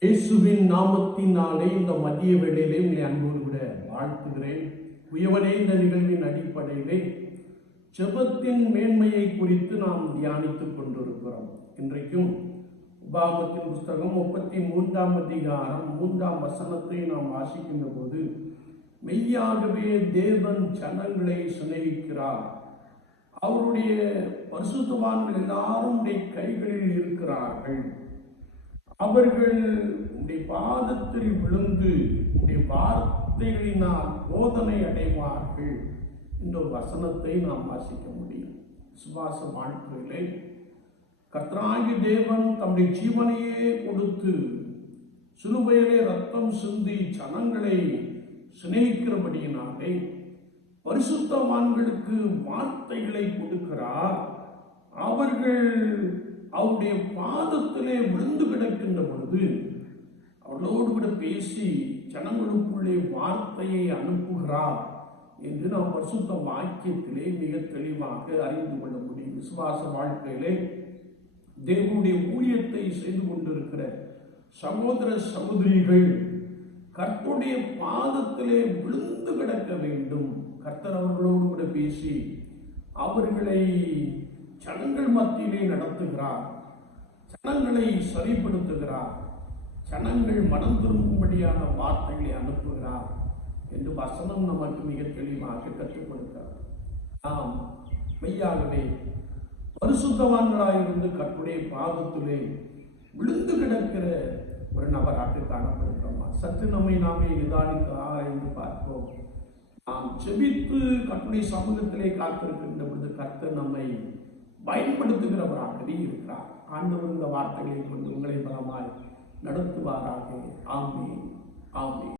இயேசுவின் நாமத்தினாலே இந்த மதிய வேளையிலே உங்களை அன்போடு கூட வாழ்த்துகிறேன். உயவனே இந்த நிகழ்வின் அடிப்படையிலே செபத்தின் மேன்மையை குறித்து நாம் தியானித்துக் கொண்டிருக்கிறோம். இன்றைக்கும் உபாகத்தின் புஸ்தகம் முப்பத்தி மூன்றாம் அதிகாரம் மூன்றாம் வசனத்தை நாம் வாசிக்கின்ற போது மெய்யாகவே தேவன் ஜனங்களை சிநேகிக்கிறார். அவருடைய பரிசுத்தவான்கள் எல்லாரும் உடைய கைகளில் இருக்கிறார்கள். அவர்கள் உடைய பாதத்தில் விழுந்து உடைய வார்த்தைகளினால் போதனை அடைவார்கள் என்ற வசனத்தை நாம் வாசிக்க முடியும். சுபாச வாழ்க்கையிலே கத்ராங்கி தேவன் தம்முடைய ஜீவனையே கொடுத்து சிலுவையிலே ரத்தம் சிந்தி ஜனங்களை சிநேகிக்கிறபடியினாலே பரிசுத்தவான்களுக்கு வார்த்தைகளை கொடுக்கிறார். அவர்கள் அவருடைய பாதத்திலே விழுந்து கிடக்கின்ற பொழுது அவர்களோடு கூட பேசி ஜனங்களுக்குள்ளே வார்த்தையை அனுப்புகிறார் என்று நாம் பரிசுத்த வாக்கியத்திலே மிக தெளிவாக அறிந்து கொள்ள முடியும். விசுவாச வாழ்க்கையிலே தேவனுடைய ஊழியத்தை செய்து கொண்டிருக்கிற சகோதர சகோதரிகள் கர்த்தருடைய பாதத்திலே விழுந்து கிடக்க வேண்டும். கர்த்தர் அவர்களோடு கூட பேசி அவர்களை ஜனங்கள் மத்தியிலே நடத்துகிறார். ஜனங்களை சரிப்படுத்துகிறார். ஜனங்கள் மனம் திரும்பும்படியான வார்த்தைகளை அனுப்புகிறார் என்று வசனம் நமக்கு மிக தெளிவாக கற்றுக் கொடுக்கிறார் நாம் மெய்யாகவே பரிசுத்தவான்களாயிருந்து கட்டுடைய பாதத்திலே விழுந்து கிடக்கிற ஒரு நபராக காணப்படுகிறோமா? சற்று நம்மை நாமே நிதானித்து ஆராய்ந்து பார்ப்போம். நாம் செபித்து கட்டுடைய சமூகத்திலே காத்திருக்கின்ற பொழுது கர்த்தர் நம்மை பயன்படுத்துகிறவராகவே இருக்கிறார். ஆண்டவர் இந்த வார்த்தைகளை கொண்டு உங்களை பலமாய் நடத்துவாராக. ஆமே ஆமே